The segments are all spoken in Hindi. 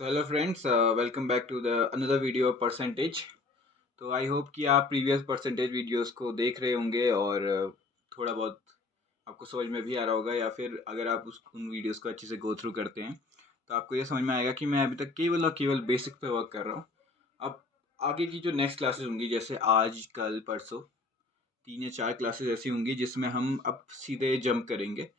So hello friends, welcome back to the another video of percentage. तो आई होप कि आप प्रीवियस परसेंटेज वीडियोस को देख रहे होंगे और थोड़ा बहुत आपको समझ में भी आ रहा होगा, या फिर अगर आप उन वीडियोस को अच्छे से गो थ्रू करते हैं तो आपको ये समझ में आएगा कि मैं अभी तक केवल और केवल बेसिक पे वर्क कर रहा हूँ। अब आगे की जो नेक्स्ट क्लासेस होंगी, जैसे आज कल परसों 3 या 4 क्लासेस ऐसी होंगी जिसमें हम अब सीधे जंप करेंगे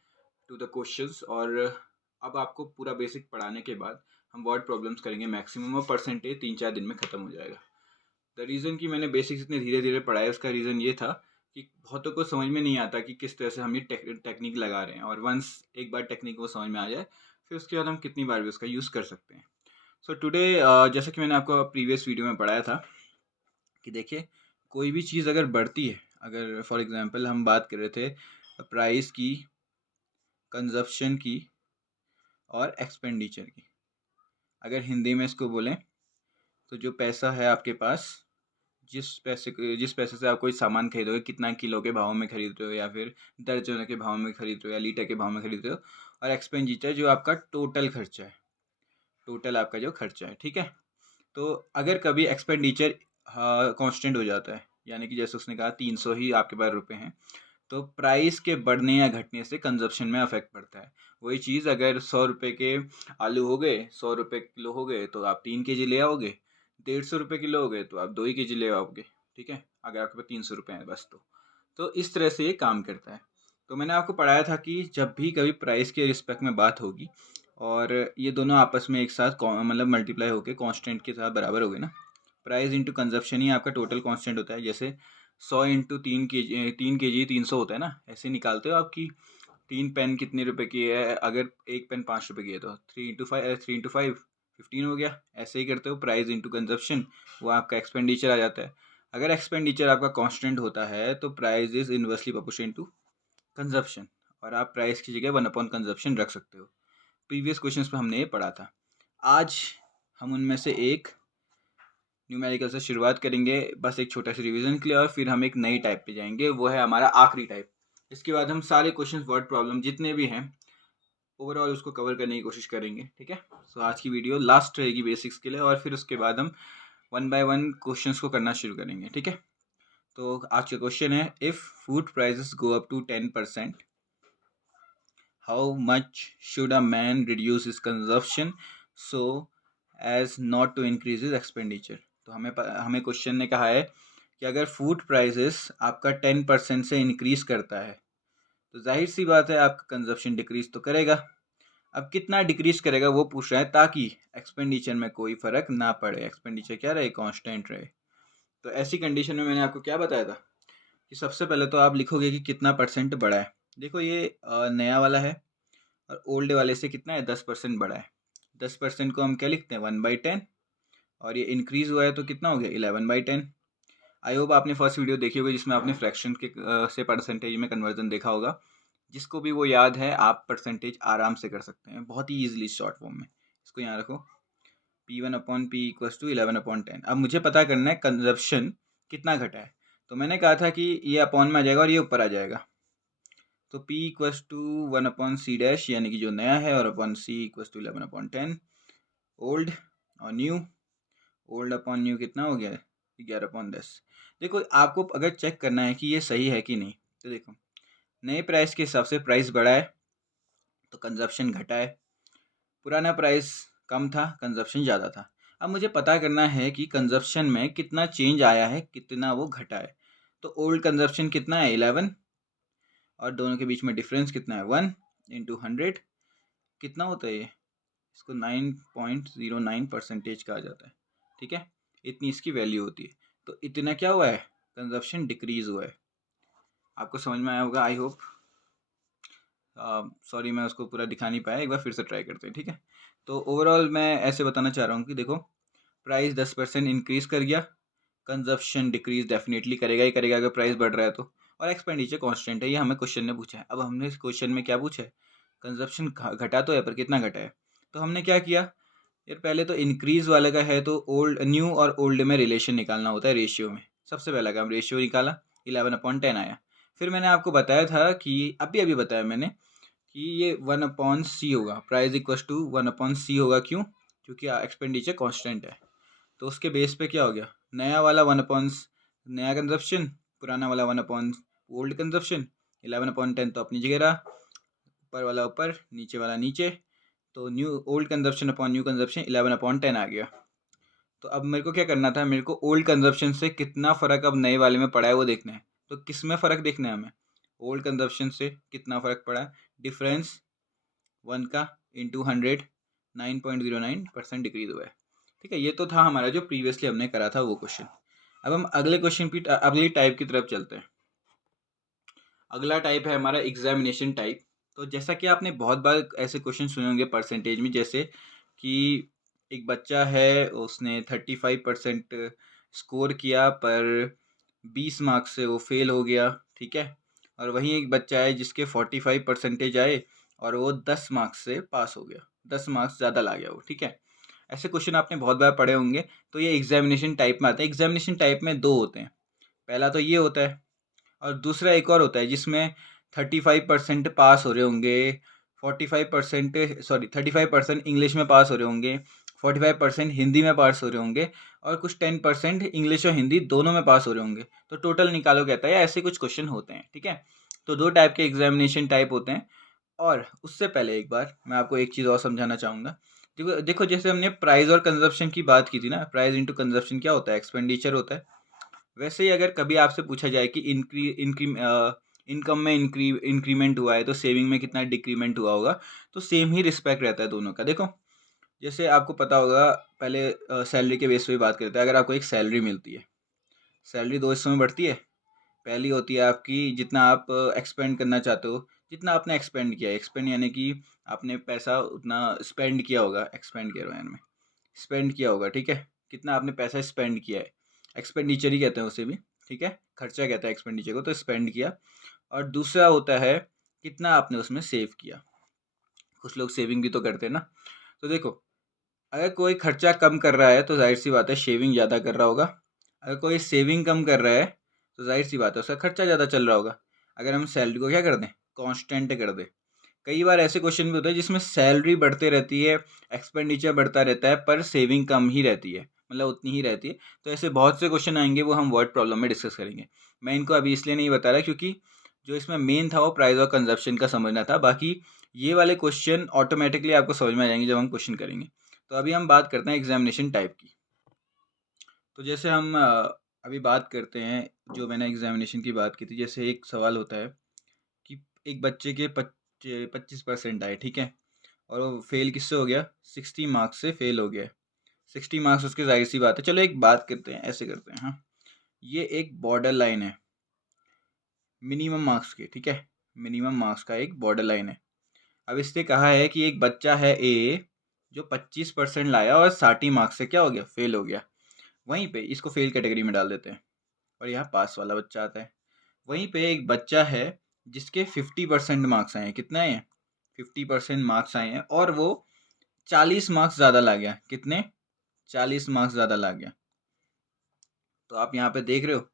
टू द क्वेश्चंस। और अब आपको पूरा बेसिक पढ़ाने के बाद हम वर्ड प्रॉब्लम्स करेंगे मैक्सिमम, और परसेंटेज 3-4 दिन में ख़त्म हो जाएगा। द रीज़न कि मैंने बेसिक्स इतने धीरे धीरे पढ़ाया, उसका रीज़न ये था कि बहुतों को समझ में नहीं आता कि किस तरह से हम ये टेक्निक लगा रहे हैं, और वंस एक बार टेक्निक वो समझ में आ जाए फिर उसके बाद हम कितनी बार भी उसका यूज़ कर सकते हैं। सो टुडे जैसा कि मैंने आपको प्रीवियस वीडियो में पढ़ाया था कि देखिए, कोई भी चीज़ अगर बढ़ती है, अगर फॉर एग्जांपल हम बात कर रहे थे प्राइस की, कंजप्शन की और एक्सपेंडिचर की, अगर हिंदी में इसको बोलें तो जो पैसा है आपके पास, जिस पैसे से आप कोई सामान खरीदोगे, कितना किलो के भाव में खरीद रहे हो या फिर दर्जनों के भाव में खरीद रहे हो या लीटर के भाव में खरीद रहे हो, और एक्सपेंडिचर जो आपका टोटल खर्चा है, टोटल आपका जो खर्चा है, ठीक है। तो अगर कभी एक्सपेंडिचर कांस्टेंट हो जाता है, यानी कि जैसे उसने कहा 300 ही आपके पास रुपए हैं, तो प्राइस के बढ़ने या घटने से कंजप्शन में अफेक्ट पड़ता है। वही चीज़ अगर 100 रुपये के आलू हो गए, 100 रुपये किलो हो गए तो आप 3 kg ले आओगे, 150 रुपये किलो हो गए तो आप 2 ही kg ले आओगे, ठीक है, अगर आपके पास 300 रुपये हैं बस। तो इस तरह से ये काम करता है। तो मैंने आपको पढ़ाया था कि जब भी कभी प्राइस के रिस्पेक्ट में बात होगी और ये दोनों आपस में एक साथ मतलब मल्टीप्लाई होकर कांस्टेंट के साथ बराबर हो गए ना, प्राइस इंटू कंजप्शन ही आपका टोटल कांस्टेंट होता है। जैसे 100 इंटू 3 kg, 3 kg 300 होता है ना, ऐसे निकालते हो आपकी 3 पेन कितने रुपए की है, अगर एक पेन 5 रुपए की है तो 3 इंटू 5 15 हो गया। ऐसे ही करते हो प्राइस इंटू कंजप्शन, वो आपका एक्सपेंडिचर आ जाता है। अगर एक्सपेंडिचर आपका कांस्टेंट होता है तो price is inversely proportional to consumption, और आप प्राइस की जगह 1/कंजप्शन रख सकते हो। प्रीवियस क्वेश्चंस पे हमने ये पढ़ा था। आज हम उनमें से एक न्यूमेरिकल से शुरुआत करेंगे, बस एक छोटा सा रिवीजन के लिए, और फिर हम एक नई टाइप पे जाएंगे, वो है हमारा आखिरी टाइप। इसके बाद हम सारे क्वेश्चंस वर्ड प्रॉब्लम जितने भी हैं ओवरऑल उसको कवर करने की कोशिश करेंगे, ठीक है। सो आज की वीडियो लास्ट रहेगी बेसिक्स के लिए, और फिर उसके बाद हम 1 बाय 1 क्वेश्चंस को करना शुरू करेंगे, ठीक है। तो आज का क्वेश्चन है, if food prices go up to 10%, how much should a man reduce his consumption so as not to increase his expenditure. तो हमें क्वेश्चन ने कहा है कि अगर फूड प्राइसेस आपका 10% से इंक्रीज करता है तो जाहिर सी बात है आपका कंजप्शन डिक्रीज तो करेगा। अब कितना डिक्रीज करेगा वो पूछ रहा है, ताकि एक्सपेंडिचर में कोई फर्क ना पड़े, एक्सपेंडिचर क्या रहे, कांस्टेंट रहे। तो ऐसी कंडीशन में मैंने आपको क्या बताया था कि सबसे पहले तो आप लिखोगे कि कितना परसेंट बढ़ा है। देखो ये नया वाला है और ओल्ड वाले से कितना है, 10% बढ़ा है। 10% को हम क्या लिखते हैं, 1/10, और ये इंक्रीज हुआ है तो कितना हो गया, 11/10। आई होप आपने फर्स्ट वीडियो देखी होगी जिसमें आपने फ्रैक्शन के से परसेंटेज में कन्वर्जन देखा होगा। जिसको भी वो याद है, आप परसेंटेज आराम से कर सकते हैं, बहुत ही ईजिली शॉर्ट फॉर्म में। इसको यहाँ रखो, P1/P=11/10। अब मुझे पता करना है कंजप्शन कितना घटा है, तो मैंने कहा था कि ये अपॉन में आ जाएगा और ये ऊपर आ जाएगा। तो P=1/C डैश, यानी कि जो नया है, और अपॉन C=11/10। ओल्ड और न्यू, ओल्ड अपॉन न्यू कितना हो गया, 11/10। देखो आपको अगर चेक करना है कि ये सही है कि नहीं, तो देखो नए प्राइस के हिसाब से प्राइस बढ़ा है तो कंजप्शन घटा है, पुराना प्राइस कम था, कंजप्शन ज़्यादा था। अब मुझे पता करना है कि कंजप्शन में कितना चेंज आया है, कितना वो घटा है। तो ओल्ड कंजप्शन कितना है, 11, और दोनों के बीच में डिफरेंस कितना है, 1 इंटू 100, कितना होता है ये, इसको 9.09% कहा जाता है, ठीक है। इतनी इसकी वैल्यू होती है, तो इतना क्या हुआ है, कंजप्शन डिक्रीज हुआ है। आपको समझ में आया होगा आई होप। सॉरी मैं उसको पूरा दिखा नहीं पाया, एक बार फिर से ट्राई करते हैं, ठीक है। तो ओवरऑल मैं ऐसे बताना चाह रहा हूँ कि देखो, प्राइस 10% इंक्रीज कर गया, कंजप्शन डिक्रीज डेफिनेटली करेगा ही करेगा अगर प्राइस बढ़ रहा है तो, और एक्सपेंडिचर कांस्टेंट है, ये हमें क्वेश्चन ने पूछा है। अब हमने इस क्वेश्चन में क्या पूछा है, कंजप्शन घटा तो है पर कितना घटा है। तो हमने क्या किया यार, पहले तो इंक्रीज वाले का है तो ओल्ड, न्यू और ओल्ड में रिलेशन निकालना होता है रेशियो में। सबसे पहला काम रेशियो निकाला, 11/10 आया। फिर मैंने आपको बताया था कि अभी अभी बताया मैंने कि ये 1/C होगा, प्राइस इक्वस टू 1/C होगा। क्यों, क्योंकि एक्सपेंडिचर कांस्टेंट है। तो उसके बेस पे क्या हो गया, नया वाला 1/, नया कंजप्शन, पुराना वाला 1/, ओल्ड कंजप्शन, 11/10 तो अपनी जगह रहा, ऊपर वाला ऊपर, नीचे वाला नीचे, तो new old consumption upon new consumption 11/10 आ गया। तो अब मेरे को क्या करना था, मेरे को ओल्ड कंजप्शन से कितना फ़र्क अब नए वाले में पड़ा है वो देखना है। तो किस में फ़र्क देखना है हमें, ओल्ड कंजप्शन से कितना फ़र्क पड़ा है, डिफरेंस 1 का इंटू 100, 9.09% डिक्रीज हुआ है। ठीक है, ये तो था हमारा जो प्रीवियसली हमने करा था वो क्वेश्चन। अब हम अगले क्वेश्चन की अगली टाइप की तरफ चलते हैं। अगला टाइप है हमारा एग्जामिनेशन टाइप। तो जैसा कि आपने बहुत बार ऐसे क्वेश्चन सुने होंगे परसेंटेज में, जैसे कि एक बच्चा है उसने 35% स्कोर किया पर 20 मार्क्स से वो फेल हो गया, ठीक है। और वहीं एक बच्चा है जिसके 45 परसेंटेज आए और वो 10 मार्क्स से पास हो गया, 10 मार्क्स ज़्यादा ला गया वो, ठीक है। ऐसे क्वेश्चन आपने बहुत बार पढ़े होंगे। तो ये एग्जामिनेशन टाइप में आता है। एग्जामिनेशन टाइप में दो होते हैं, पहला तो ये होता है और दूसरा एक और होता है जिसमें 35% पास हो रहे होंगे, 35% इंग्लिश में पास हो रहे होंगे, 45% हिंदी में पास हो रहे होंगे और कुछ 10% इंग्लिश और हिंदी दोनों में पास हो रहे होंगे। तो टोटल निकालो कहता है, ऐसे कुछ क्वेश्चन होते हैं, ठीक है। तो दो टाइप के एग्जामिनेशन टाइप होते हैं। और उससे पहले एक बार मैं आपको एक चीज़ और समझाना चाहूँगा। देखो देखो, जैसे हमने प्राइस और कंजप्शन की बात की थी ना, प्राइस इंटू कंजप्शन क्या होता है, एक्सपेंडिचर होता है। वैसे ही अगर कभी आपसे पूछा जाए कि इनकम में इंक्रीमेंट हुआ है तो सेविंग में कितना डिक्रीमेंट हुआ होगा, तो सेम ही रिस्पेक्ट रहता है दोनों का। देखो जैसे आपको पता होगा, पहले सैलरी के बेस पे बात करते हैं। अगर आपको एक सैलरी मिलती है, सैलरी दो हिस्सों में बढ़ती है। पहली होती है आपकी जितना आप एक्सपेंड करना चाहते हो, जितना आपने एक्सपेंड किया है, एक्सपेंड यानी कि आपने पैसा उतना स्पेंड किया होगा, एक्सपेंड किया है में स्पेंड किया होगा, ठीक है। कितना आपने पैसा स्पेंड किया है, एक्सपेंडिचर ही कहते हैं उसे भी, ठीक है, खर्चा कहता है एक्सपेंडिचर को, तो स्पेंड किया। और दूसरा होता है कितना आपने उसमें सेव किया। कुछ लोग सेविंग भी तो करते हैं ना। तो देखो, अगर कोई खर्चा कम कर रहा है तो जाहिर सी बात है शेविंग ज़्यादा कर रहा होगा। अगर कोई सेविंग कम कर रहा है तो जाहिर सी बात है उसका खर्चा ज़्यादा चल रहा होगा। अगर हम सैलरी को क्या कर दें, कांस्टेंट कर दें। कई बार ऐसे क्वेश्चन भी होते हैं जिसमें सैलरी बढ़ते रहती है, एक्सपेंडिचर बढ़ता रहता है, पर सेविंग कम ही रहती है, मतलब उतनी ही रहती है। तो ऐसे बहुत से क्वेश्चन आएंगे, वो हम वर्ड प्रॉब्लम में डिस्कस करेंगे। मैं इनको अभी इसलिए नहीं बता रहा क्योंकि जो इसमें मेन था वो प्राइस और कंजप्शन का समझना था। बाकी ये वाले क्वेश्चन ऑटोमेटिकली आपको समझ में आ जाएंगे जब हम क्वेश्चन करेंगे। तो अभी हम बात करते हैं एग्जामिनेशन टाइप की। तो जैसे हम अभी बात करते हैं, जो मैंने एग्जामिनेशन की बात की थी, जैसे एक सवाल होता है कि एक बच्चे के 25% आए, ठीक है, और वो फेल किससे हो गया, 60 मार्क्स से फेल हो गया। 60 मार्क्स उसके, जाहिर सी बात है। चलो एक बात करते हैं, ऐसे करते हैं, हाँ, ये एक बॉर्डर लाइन है मिनिमम मार्क्स की, ठीक है, मिनिमम मार्क्स का एक बॉर्डर लाइन है। अब इससे कहा है कि एक बच्चा है ए जो 25% लाया और 60 मार्क्स से क्या हो गया, फेल हो गया। वहीं पे इसको फेल कैटेगरी में डाल देते हैं और यहाँ पास वाला बच्चा आता है। वहीं पे एक बच्चा है जिसके 50% मार्क्स आए हैं, कितना है, 50% मार्क्स आए हैं और वो 40 मार्क्स ज़्यादा ला गया। कितने, 40 मार्क्स ज़्यादा ला गया। तो आप यहाँ पे देख रहे हो।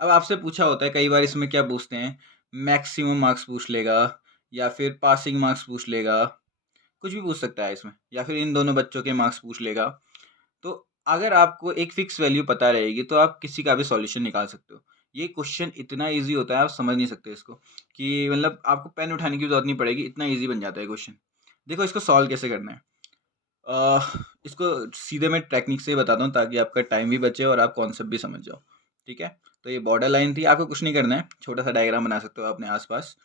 अब आपसे पूछा होता है कई बार, इसमें क्या पूछते हैं, मैक्सिमम मार्क्स पूछ लेगा या फिर पासिंग मार्क्स पूछ लेगा, कुछ भी पूछ सकता है इसमें, या फिर इन दोनों बच्चों के मार्क्स पूछ लेगा। तो अगर आपको एक फिक्स वैल्यू पता रहेगी तो आप किसी का भी सॉल्यूशन निकाल सकते हो। ये क्वेश्चन इतना इजी होता है, आप समझ नहीं सकते इसको, कि मतलब आपको पेन उठाने की जरूरत नहीं पड़ेगी, इतना इजी बन जाता है क्वेश्चन। देखो इसको सॉल्व कैसे करना है। इसको सीधे मैं टेक्निक से ही बताता हूँ ताकि आपका टाइम भी बचे और आप कॉन्सेप्ट भी समझ जाओ, ठीक है। तो ये बॉर्डर लाइन थी, आपको कुछ नहीं करना है, छोटा सा डायग्राम बना सकते हो अपने आसपास।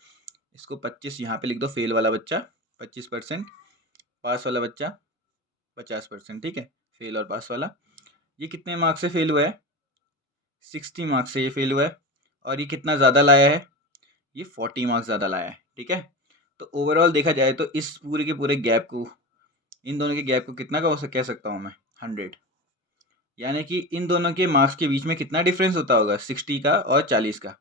इसको 25 यहाँ पे लिख दो, फेल वाला बच्चा 25%, पास वाला बच्चा 50%, ठीक है, फेल और पास वाला। ये कितने मार्क्स से फेल हुआ है, 60 मार्क्स से ये फेल हुआ है। और ये कितना ज़्यादा लाया है, ये 40 मार्क्स ज़्यादा लाया है, ठीक है। तो ओवरऑल देखा जाए तो इस पूरे के पूरे गैप को, इन दोनों के गैप को कितना का कह सकता हूँ मैं, 100। यानी कि इन दोनों के मार्क्स के बीच में कितना डिफरेंस होता होगा, 60 का और 40 का।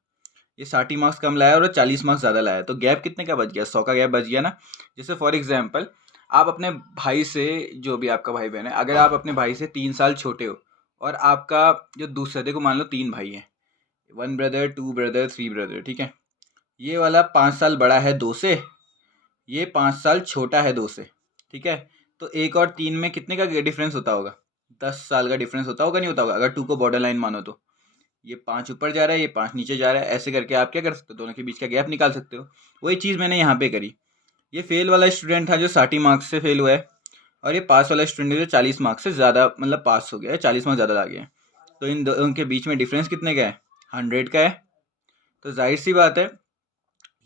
ये 60 मार्क्स कम लाया और 40 मार्क्स ज़्यादा लाया, तो गैप कितने का बच गया, 100 का गैप बच गया ना। जैसे फॉर एग्जांपल, आप अपने भाई से, जो भी आपका भाई बहन है, अगर आप अपने भाई से 3 साल छोटे हो और आपका जो दूसरा, देखो मान लो 3 भाई हैं, 1 ब्रदर, 2 ब्रदर, 3 ब्रदर, ठीक है। ये वाला 5 साल बड़ा है 2 से, ये 5 साल छोटा है 2 से, ठीक है। तो 1 और 3 में कितने का डिफरेंस होता होगा? 10 साल का डिफरेंस होता होगा, नहीं होता होगा? अगर 2 को बॉर्डर लाइन मानो तो ये 5 ऊपर जा रहा है, ये 5 नीचे जा रहा है, ऐसे करके आप क्या कर सकते हो? दोनों के बीच का गैप निकाल सकते हो। वही चीज़ मैंने यहाँ पे करी। ये फेल वाला स्टूडेंट था जो 60 मार्क्स से फेल हुआ है, और ये पास वाला स्टूडेंट है जो 40 मार्क्स से ज़्यादा मतलब पास हो गया है, 40 मार्क्स ज़्यादा ला गया है। तो उनके बीच में डिफरेंस कितने का है? 100 का है। तो जाहिर सी बात है,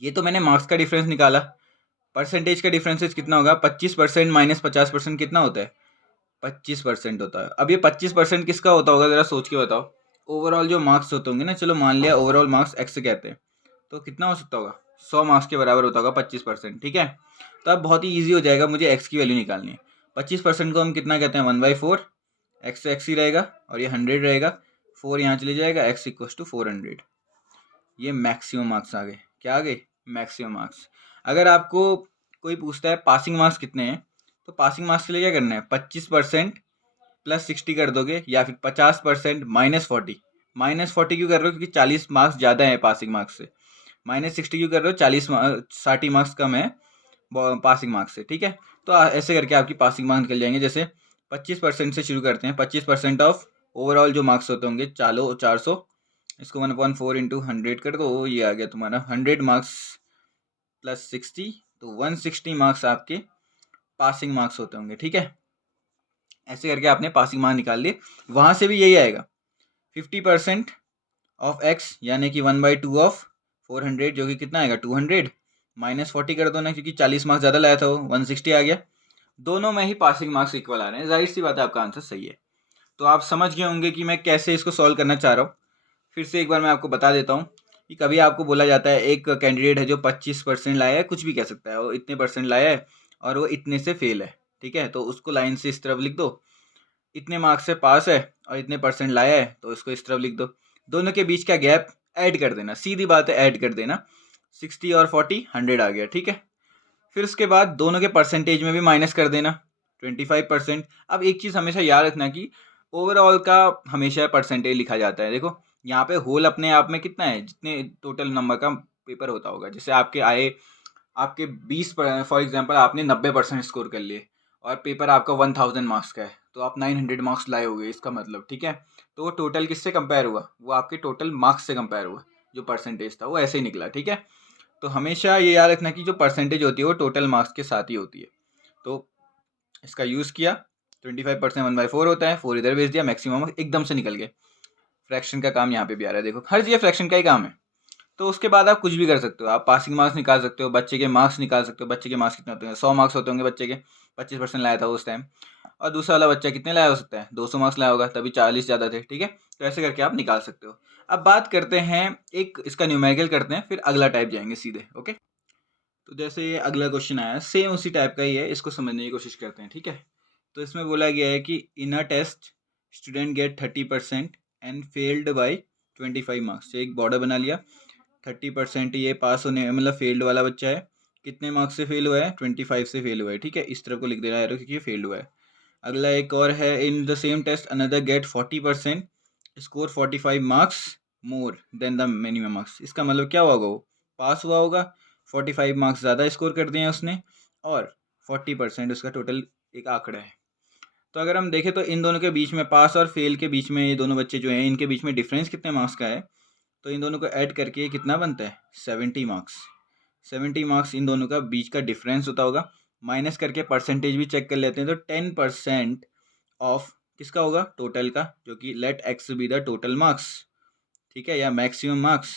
ये तो मैंने मार्क्स का डिफरेंस निकाला। परसेंटेज का डिफरेंसेज कितना होगा? 25% माइनस 50% कितना होता है? 25% होता है। अब ये 25% किसका होता होगा, ज़रा सोच के बताओ। ओवरऑल जो मार्क्स होते होंगे ना, चलो मान लिया ओवरऑल मार्क्स एक्स कहते हैं, तो कितना हो सकता होगा? 100 मार्क्स के बराबर होता होगा 25%, ठीक है। तो अब बहुत ही ईजी हो जाएगा, मुझे एक्स की वैल्यू निकालनी है। 25% को हम कितना कहते हैं? 1/4। एक्स तो एक्स ही रहेगा, और ये 100 रहेगा, 4 यहाँ चले जाएगा, एक्स इक्व टू 400। ये मैक्सिमम मार्क्स आ गए। क्या आ गए? Maximum marks. अगर आपको कोई पूछता है पासिंग मार्क्स कितने हैं, तो पासिंग मार्क्स के लिए क्या करना है? 25% प्लस 60 कर दोगे, या फिर 50% माइनस 40। माइनस 40 क्यों कर रहे हो? क्योंकि 40 मार्क्स ज़्यादा है पासिंग मार्क्स से। माइनस 60 क्यों कर रहे हो? 60 मार्क्स कम है पासिंग मार्क्स से, ठीक है। तो ऐसे करके आपकी पासिंग मार्क्स निकल जाएंगे। जैसे 25% से शुरू करते हैं। 25% ऑफ ओवरऑल जो मार्क्स होते होंगे, चालो 400, इसको 1/4 इंटू 100 कर दो, ये आ गया तुम्हारा 100 मार्क्स प्लस 60, तो 160 मार्क्स आपके पासिंग मार्क्स होते होंगे, ठीक है। ऐसे करके आपने पासिंग मार्क्स निकाल लिए। वहाँ से भी यही आएगा, 50% ऑफ एक्स यानी कि 1/2 ऑफ 400, जो कि कितना आएगा? 200 माइनस 40 कर दो ना, क्योंकि 40 मार्क्स ज़्यादा लाया था वो, 160 आ गया। दोनों में ही पासिंग मार्क्स इक्वल आ रहे हैं, जाहिर सी बात है आपका आंसर सही है। तो आप समझ गए होंगे कि मैं कैसे इसको सॉल्व करना चाह रहा हूँ। फिर से एक बार मैं आपको बता देता हूँ कि कभी आपको बोला जाता है एक कैंडिडेट है जो 25% लाया है, कुछ भी कह सकता है, वो इतने परसेंट लाया है और वो इतने से फेल है, ठीक है। तो उसको लाइन से इस तरफ लिख दो, इतने मार्क्स से पास है और इतने परसेंट लाया है, तो इसको इस तरफ लिख दो। दोनों के बीच का गैप ऐड कर देना, सीधी बात है, ऐड कर देना। 60 और 40 100 आ गया, ठीक है। फिर उसके बाद दोनों के परसेंटेज में भी माइनस कर देना 25%। अब एक चीज़ हमेशा याद रखना कि ओवरऑल का हमेशा परसेंटेज लिखा जाता है। देखो यहाँ पे होल अपने आप में कितना है, जितने टोटल नंबर का पेपर होता होगा। जैसे आपके आए, आपके 20 फॉर एग्जांपल आपने 90% स्कोर कर लिए और पेपर आपका 1000 मार्क्स का है, तो आप 900 मार्क्स लाए होगे, इसका मतलब, ठीक है। तो वो टोटल किससे कंपेयर हुआ? वो आपके टोटल मार्क्स से कंपेयर हुआ, जो परसेंटेज था वो ऐसे ही निकला, ठीक है। तो हमेशा ये याद रखना कि जो परसेंटेज होती है वो टोटल मार्क्स के साथ ही होती है। तो इसका यूज़ किया, 25% 1/4 होता है, 4 इधर भेज दिया, मैक्सिमम एकदम से निकल गए। फ्रैक्शन का काम यहाँ पे भी आ रहा है, देखो हर जगह फ्रैक्शन का ही काम है। तो उसके बाद आप कुछ भी कर सकते हो, आप पासिंग मार्क्स निकाल सकते हो, बच्चे के मार्क्स निकाल सकते हो। बच्चे के मार्क्स कितने होते हैं? 100 मार्क्स होते होंगे बच्चे के, 25% लाया था उस टाइम। और दूसरा वाला बच्चा कितने लाया हो सकता है? 200 मार्क्स लाया होगा, तभी 40 ज़्यादा थे, ठीक है। तो ऐसे करके आप निकाल सकते हो। अब बात करते हैं, एक इसका न्यूमेरिकल करते हैं, फिर अगला टाइप जाएंगे सीधे, ओके। तो जैसे ये अगला क्वेश्चन आया, सेम उसी टाइप का ही है, इसको समझने की कोशिश करते हैं, ठीक है। तो इसमें बोला गया है कि in a test student get 30% and failed by 25 marks. एक बॉर्डर बना लिया, 30% ये पास होने मतलब फेल्ड वाला बच्चा है, कितने मार्क्स से फेल हुआ है? 25 से फेल हुआ है, ठीक है। इस तरफ को लिख देना है क्योंकि ये फेल्ड हुआ है। अगला एक और है, in the same test another get 40%, score 45 marks more than the minimum marks. इसका मतलब क्या होगा? वो पास हुआ होगा, 45 मार्क्स ज़्यादा स्कोर कर दिए हैं उसने, और 40% उसका टोटल एक आंकड़ा है। तो अगर हम देखें तो इन दोनों के बीच में, पास और फेल के बीच में, ये दोनों बच्चे जो हैं इनके बीच में डिफरेंस कितने मार्क्स का है? तो इन दोनों को ऐड करके ये कितना बनता है? 70 मार्क्स। 70 मार्क्स इन दोनों का बीच का डिफरेंस होता होगा। माइनस करके परसेंटेज भी चेक कर लेते हैं, तो 10% ऑफ किसका होगा? टोटल का, जो कि let x be the total marks, ठीक है, या मैक्सिमम मार्क्स।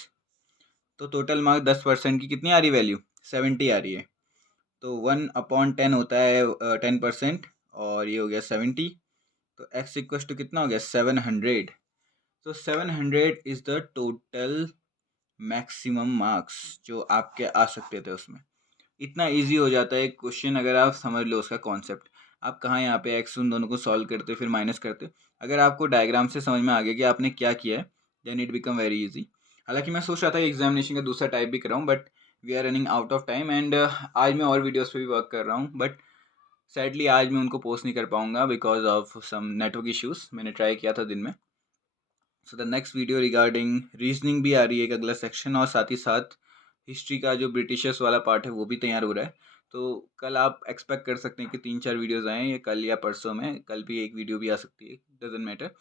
तो टोटल मार्क्स 10% की कितनी आ रही वैल्यू? 70 आ रही है। तो 1/10 होता है 10%, और ये हो गया 70। तो x इक्वस टू कितना हो गया? 700। तो 700 is the total maximum marks जो आपके आ सकते थे उसमें। इतना इजी हो जाता है क्वेश्चन अगर आप समझ लो उसका कॉन्सेप्ट। आप कहाँ यहाँ पे एक्स उन दोनों को सॉल्व करते फिर माइनस करते। अगर आपको डायग्राम से समझ में आ गया कि आपने क्या किया है, then it become very easy. हालांकि मैं सोच रहा था एग्जामिनेशन का दूसरा टाइप भी कराऊँ, but we are running out of time, and आज मैं और वीडियोज़ पे भी वर्क कर रहा हूँ, बट सैडली आज मैं उनको पोस्ट नहीं कर पाऊँगा because of some network issues. मैंने ट्राई किया था दिन में। So the next video regarding reasoning भी आ रही है, एक अगला सेक्शन, और साथ ही साथ हिस्ट्री का जो ब्रिटिशर्स वाला पार्ट है वो भी तैयार हो रहा है। तो कल आप एक्सपेक्ट कर सकते हैं कि 3-4 वीडियोज़ आएँ, या कल या परसों में, कल भी एक वीडियो भी आ सकती है, डज़न्ट मैटर।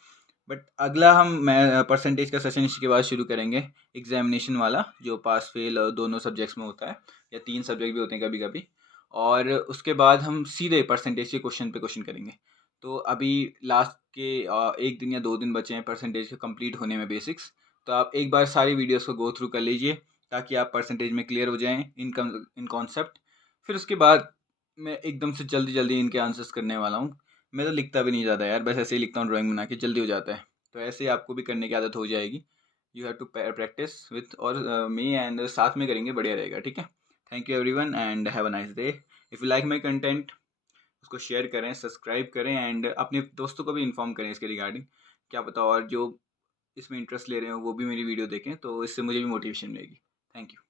बट अगला मैं परसेंटेज का सेशन इसी के बाद शुरू करेंगे, एग्जामिनेशन वाला, जो पास फेल दोनों सब्जेक्ट्स में होता है, या 3 सब्जेक्ट भी होते हैं कभी-कभी। और उसके बाद हम सीधे परसेंटेज के क्वेश्चन पे क्वेश्चन करेंगे। तो अभी लास्ट के 1 दिन या 2 दिन बचे हैं परसेंटेज के कंप्लीट होने में, बेसिक्स। तो आप एक बार सारी वीडियोज़ को गो थ्रू कर लीजिए, ताकि आप परसेंटेज में क्लियर हो जाएँ इन कॉन्सेप्ट। फिर उसके बाद मैं एकदम से जल्दी-जल्दी इनके आंसर्स करने वाला हूँ। मैं तो लिखता भी नहीं ज़्यादा यार, बस ऐसे ही लिखता हूँ ड्राइंग बना के, जल्दी हो जाता है। तो ऐसे ही आपको भी करने की आदत हो जाएगी। You have to practice with और मी, एंड साथ में करेंगे, बढ़िया रहेगा, ठीक है? Thank you everyone and have a nice day. If you like my content, उसको शेयर करें, सब्सक्राइब करें, एंड अपने दोस्तों को भी इन्फॉर्म करें इसके रिगार्डिंग। क्या पता और जो इसमें इंटरेस्ट ले रहे हो वो भी मेरी वीडियो देखें, तो इससे मुझे भी मोटिवेशन मिलेगी। Thank you.